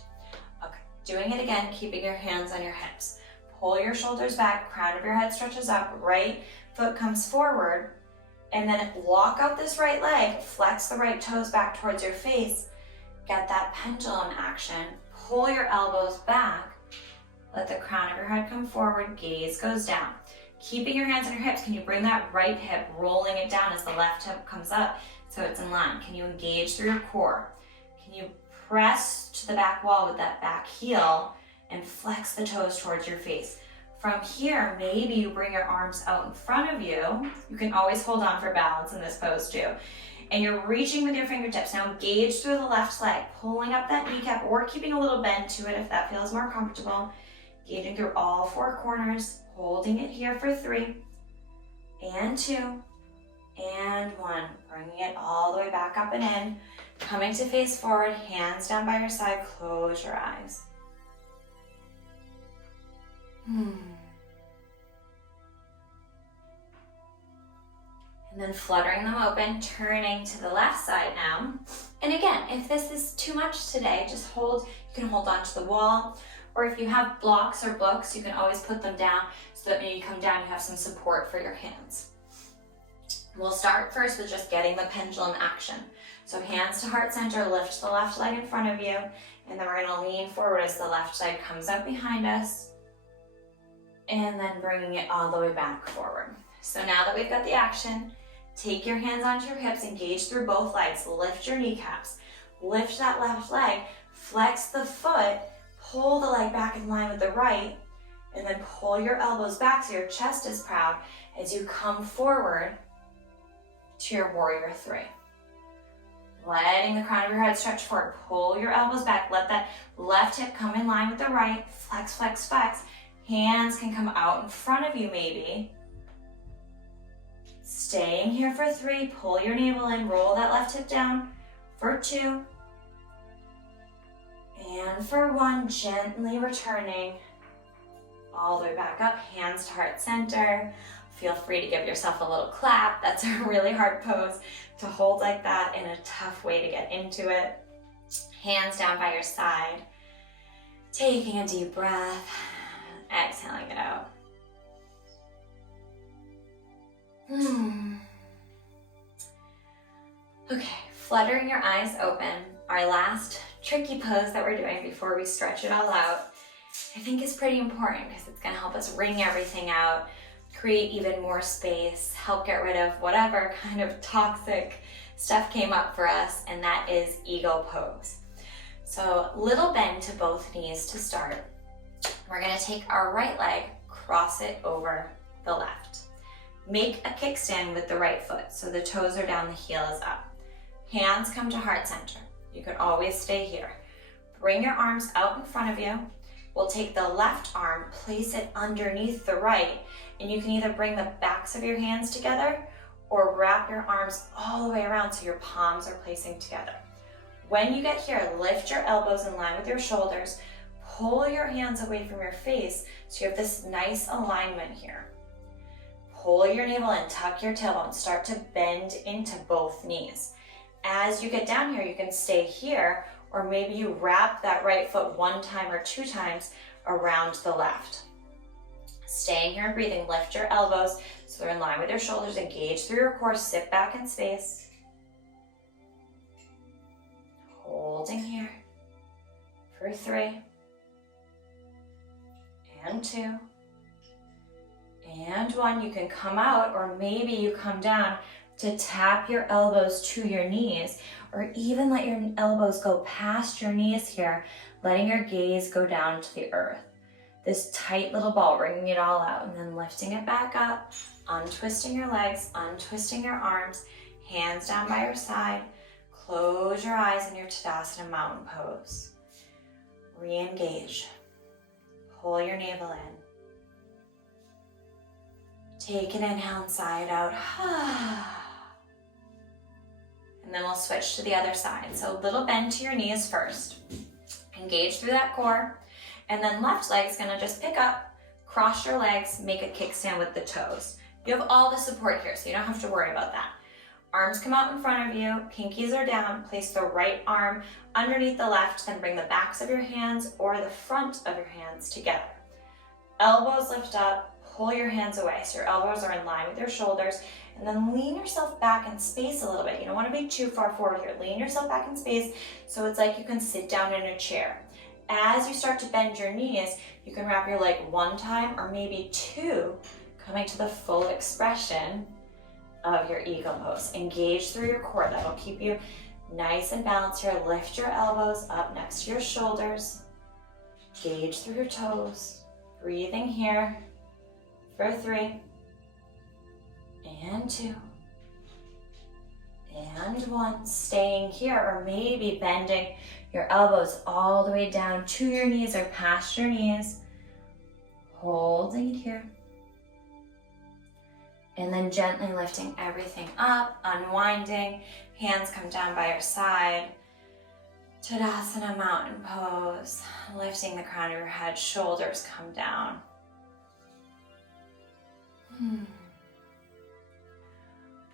Okay, doing it again, keeping your hands on your hips. Pull your shoulders back, crown of your head stretches up, right foot comes forward, and then walk out this right leg, flex the right toes back towards your face, get that pendulum action, pull your elbows back, let the crown of your head come forward, gaze goes down. Keeping your hands on your hips, can you bring that right hip, rolling it down as the left hip comes up so it's in line? Can you engage through your core? Can you press to the back wall with that back heel and flex the toes towards your face? From here, maybe you bring your arms out in front of you. You can always hold on for balance in this pose too. And you're reaching with your fingertips. Now engage through the left leg, pulling up that kneecap or keeping a little bend to it if that feels more comfortable. Engaging through all 4 corners, holding it here for 3, and 2, and 1. Bringing it all the way back up and in. Coming to face forward, hands down by your side, close your eyes. And then fluttering them open, turning to the left side now. And again, if this is too much today, just hold, you can hold onto the wall, or if you have blocks or books, you can always put them down so that when you come down, you have some support for your hands. We'll start first with just getting the pendulum action. So hands to heart center, lift the left leg in front of you, and then we're gonna lean forward as the left side comes up behind us, and then bringing it all the way back forward. So now that we've got the action, take your hands onto your hips, engage through both legs, lift your kneecaps, lift that left leg, flex the foot, pull the leg back in line with the right, and then pull your elbows back so your chest is proud as you come forward to your warrior 3. Letting the crown of your head stretch forward, pull your elbows back, let that left hip come in line with the right, flex, flex, flex. Hands can come out in front of you maybe. Staying here for 3, pull your navel in, roll that left hip down for 2. And for 1, gently returning all the way back up, hands to heart center. Feel free to give yourself a little clap. That's a really hard pose to hold like that in a tough way to get into it. Hands down by your side. Taking a deep breath, exhaling it out. Okay, fluttering your eyes open. Our last tricky pose that we're doing before we stretch it all out, I think is pretty important because it's gonna help us wring everything out, create even more space, help get rid of whatever kind of toxic stuff came up for us, and that is eagle pose. So little bend to both knees to start. We're gonna take our right leg, cross it over the left. Make a kickstand with the right foot, so the toes are down, the heel is up. Hands come to heart center. You can always stay here. Bring your arms out in front of you. We'll take the left arm, place it underneath the right, and you can either bring the backs of your hands together or wrap your arms all the way around so your palms are placing together. When you get here, lift your elbows in line with your shoulders, pull your hands away from your face so you have this nice alignment here. Pull your navel in, tuck your tailbone, start to bend into both knees. As you get down here, you can stay here, or maybe you wrap that right foot 1 time or 2 times around the left. Staying here and breathing, lift your elbows so they're in line with your shoulders, engage through your core, sit back in space. Holding here for 3, and 2, and 1. You can come out, or maybe you come down to tap your elbows to your knees, or even let your elbows go past your knees here, letting your gaze go down to the earth. This tight little ball, bringing it all out, and then lifting it back up, untwisting your legs, untwisting your arms, hands down by your side. Close your eyes in your Tadasana mountain pose. Re-engage. Pull your navel in. Take an inhale and sigh it out. And then we'll switch to the other side. So a little bend to your knees first. Engage through that core. And then left leg's gonna just pick up, cross your legs, make a kickstand with the toes. You have all the support here, so you don't have to worry about that. Arms come out in front of you, pinkies are down. Place the right arm underneath the left, then bring the backs of your hands or the front of your hands together. Elbows lift up, pull your hands away. So your elbows are in line with your shoulders, and then lean yourself back in space a little bit. You don't want to be too far forward here. Lean yourself back in space so it's like you can sit down in a chair. As you start to bend your knees, you can wrap your leg 1 time or maybe 2, coming to the full expression of your eagle pose. Engage through your core. That'll keep you nice and balanced here. Lift your elbows up next to your shoulders. Gauge through your toes. Breathing here for 3, and 2, and 1. Staying here, or maybe bending your elbows all the way down to your knees or past your knees. Holding it here. And then gently lifting everything up, unwinding. Hands come down by your side. Tadasana mountain pose. Lifting the crown of your head, shoulders come down.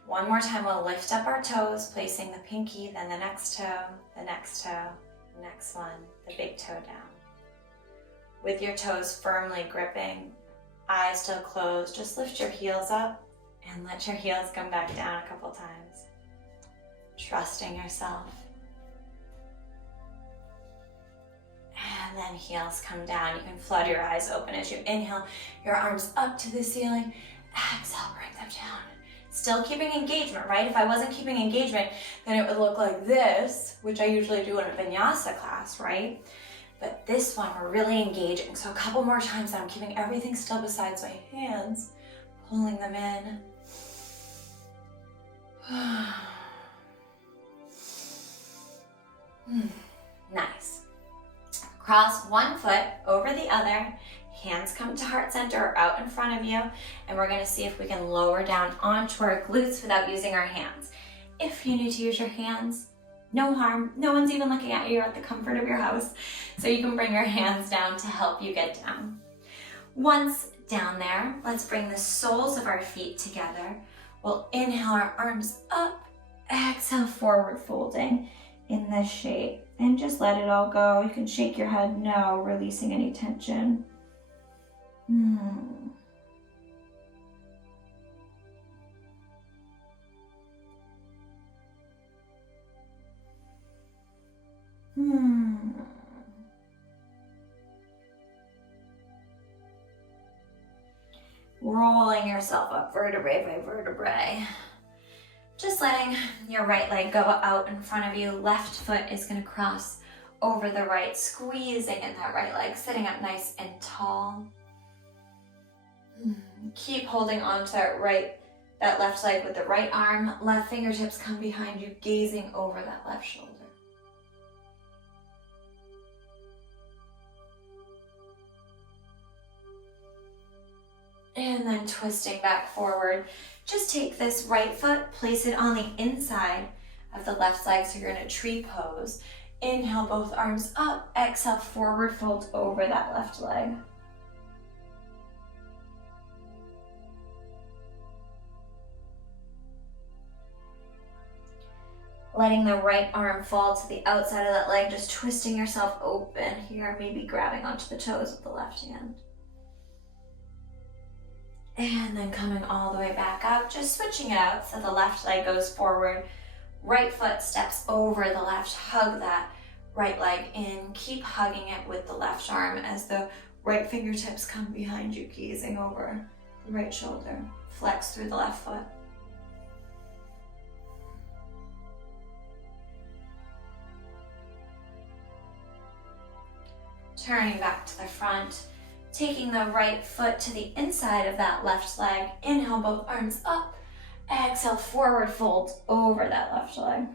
One more time, we'll lift up our toes, placing the pinky, then the next toe, the next toe, the next one, the big toe down. With your toes firmly gripping, eyes still closed, just lift your heels up and let your heels come back down a couple times. Trusting yourself. And then heels come down. You can flood your eyes open as you inhale, your arms up to the ceiling. Exhale, bring them down. Still keeping engagement, right? If I wasn't keeping engagement, then it would look like this, which I usually do in a vinyasa class, right? But this one, we're really engaging. So a couple more times, I'm keeping everything still besides my hands, pulling them in. Nice. Cross one foot over the other. Hands come to heart center or out in front of you. And we're gonna see if we can lower down onto our glutes without using our hands. If you need to use your hands, no harm. No one's even looking at you. You're at the comfort of your house. So you can bring your hands down to help you get down. Once down there, let's bring the soles of our feet together. We'll inhale our arms up, exhale forward folding in this shape. And just let it all go. You can shake your head no, releasing any tension. Rolling yourself up vertebrae by vertebrae. Just letting your right leg go out in front of you. Left foot is going to cross over the right, squeezing in that right leg, sitting up nice and tall. Keep holding on to that left leg with the right arm. Left fingertips come behind you, gazing over that left shoulder. And then twisting back forward. Just take this right foot, place it on the inside of the left leg, so you're in a tree pose. Inhale, both arms up. Exhale, forward fold over that left leg. letting the right arm fall to the outside of that leg, just twisting yourself open here, maybe grabbing onto the toes with the left hand. And then coming all the way back up, just switching it out so the left leg goes forward, right foot steps over the left, hug that right leg in, keep hugging it with the left arm as the right fingertips come behind you, gazing over the right shoulder, flex through the left foot. Turning back to the front, taking the right foot to the inside of that left leg. Inhale, both arms up. Exhale, forward fold over that left leg.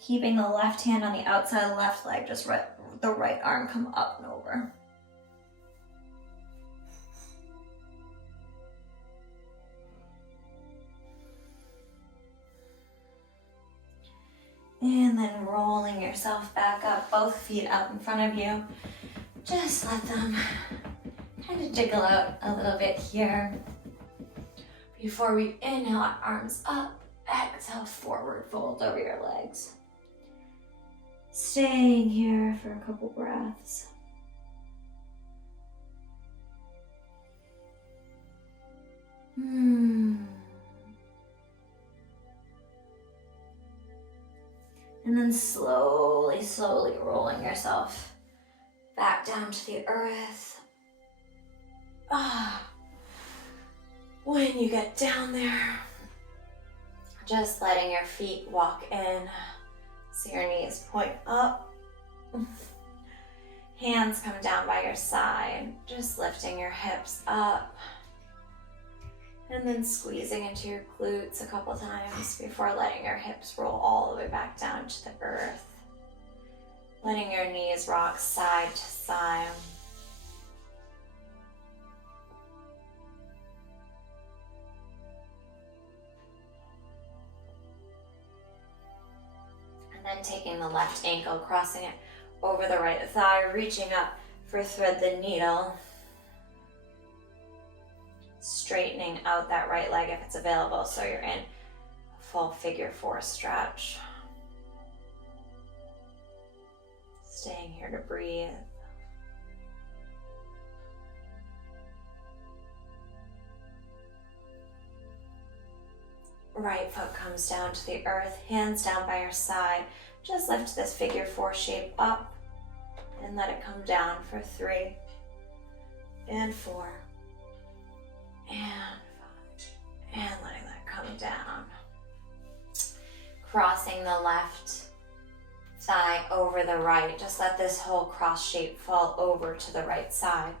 Keeping the left hand on the outside of the left leg, just the right arm come up and over. And then rolling yourself back up, both feet up in front of you. Just let them kind of jiggle out a little bit here. Before we inhale, arms up, exhale, forward fold over your legs. Staying here for a couple breaths. And then slowly, slowly rolling yourself back down to the earth. When you get down there, just letting your feet walk in. So your knees point up. Hands come down by your side, just lifting your hips up. And then squeezing into your glutes a couple times before letting your hips roll all the way back down to the earth. Letting your knees rock side to side. And then taking the left ankle, crossing it over the right thigh, reaching up for thread the needle. Straightening out that right leg if it's available, so you're in a full figure four stretch. Staying here to breathe. Right foot comes down to the earth, hands down by your side. Just lift this figure four shape up and let it come down for 3 and 4. And 5, and letting that come down. Crossing the left thigh over the right. Just let this whole cross shape fall over to the right side.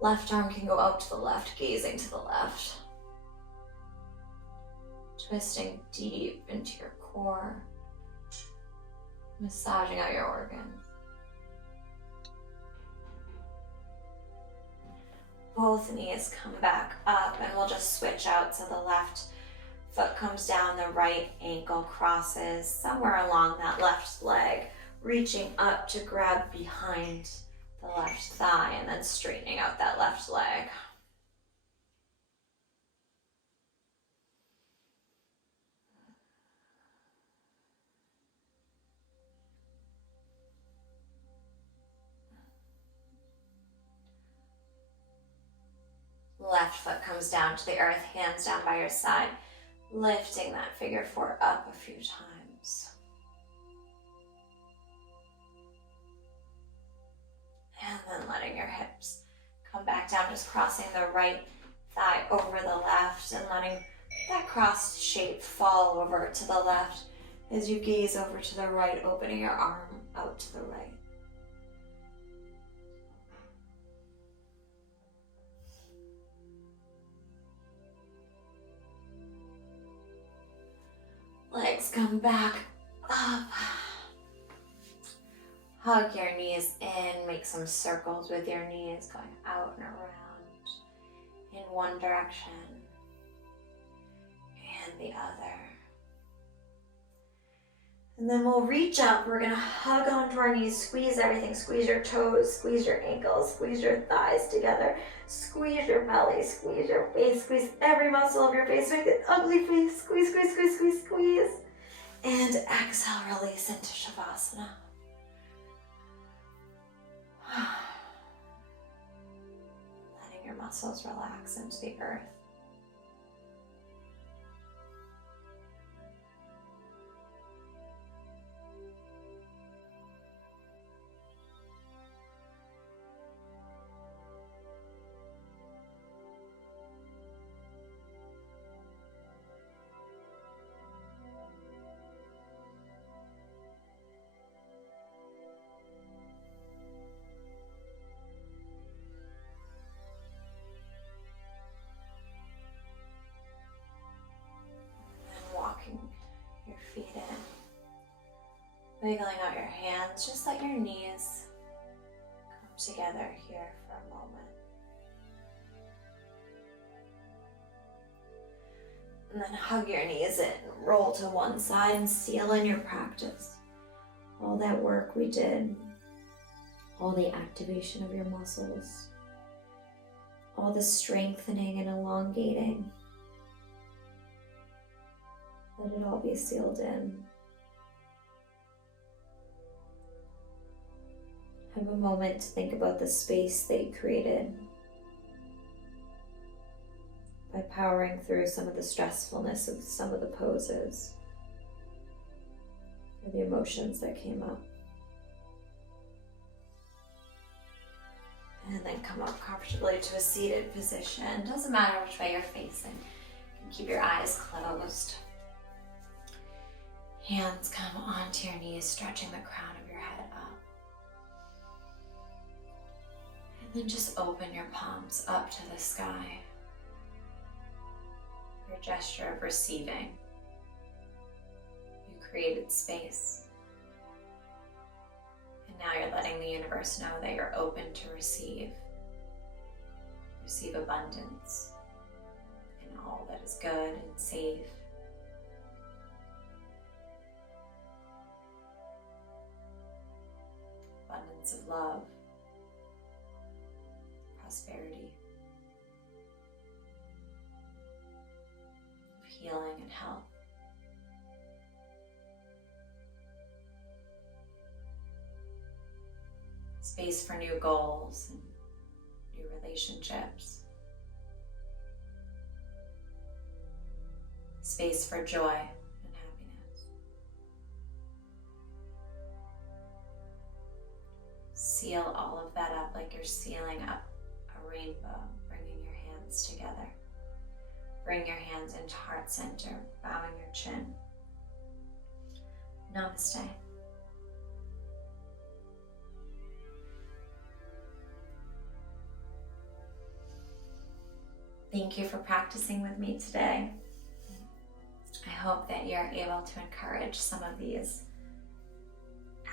Left arm can go out to the left, gazing to the left. Twisting deep into your core. Massaging out your organs. Both knees come back up, and we'll just switch out so the left foot comes down, the right ankle crosses somewhere along that left leg, reaching up to grab behind the left thigh and then straightening out that left leg. Left foot comes down to the earth, hands down by your side, lifting that figure four up a few times. And then letting your hips come back down, just crossing the right thigh over the left and letting that crossed shape fall over to the left as you gaze over to the right, opening your arm out to the right. Legs come back up. Hug your knees in, make some circles with your knees going out and around in one direction and the other. And then we'll reach up. We're gonna hug onto our knees, squeeze everything. Squeeze your toes, squeeze your ankles, squeeze your thighs together. Squeeze your belly, squeeze your face, squeeze every muscle of your face. Make an ugly face. Squeeze, squeeze, squeeze, squeeze, squeeze. And exhale, release into Shavasana. Letting your muscles relax into the earth. Your feet in, wiggling out your hands. Just let your knees come together here for a moment. And then hug your knees in, roll to one side and seal in your practice. All that work we did, all the activation of your muscles, all the strengthening and elongating. Let it all be sealed in. Have a moment to think about the space that you created by powering through some of the stressfulness of some of the poses or the emotions that came up. And then come up comfortably to a seated position. Doesn't matter which way you're facing. You can keep your eyes closed. Hands come onto your knees, stretching the crown of your head up. And then just open your palms up to the sky. Your gesture of receiving. You created space. And now you're letting the universe know that you're open to receive. Receive abundance in all that is good and safe. Abundance of love, prosperity, of healing and health. Space for new goals and new relationships. Space for joy and happiness. Seal all of that up like you're sealing up a rainbow, bringing your hands together. Bring your hands into heart center, bowing your chin. Namaste. Thank you for practicing with me today. I hope that you're able to encourage some of these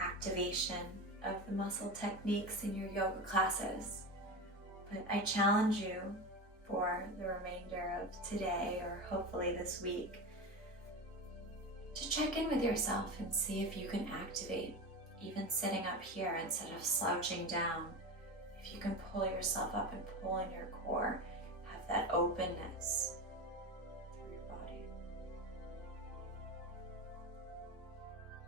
activation of the muscle techniques in your yoga classes. But I challenge you for the remainder of today, or hopefully this week, to check in with yourself and see if you can activate, even sitting up here instead of slouching down. If you can pull yourself up and pull in your core, have that openness,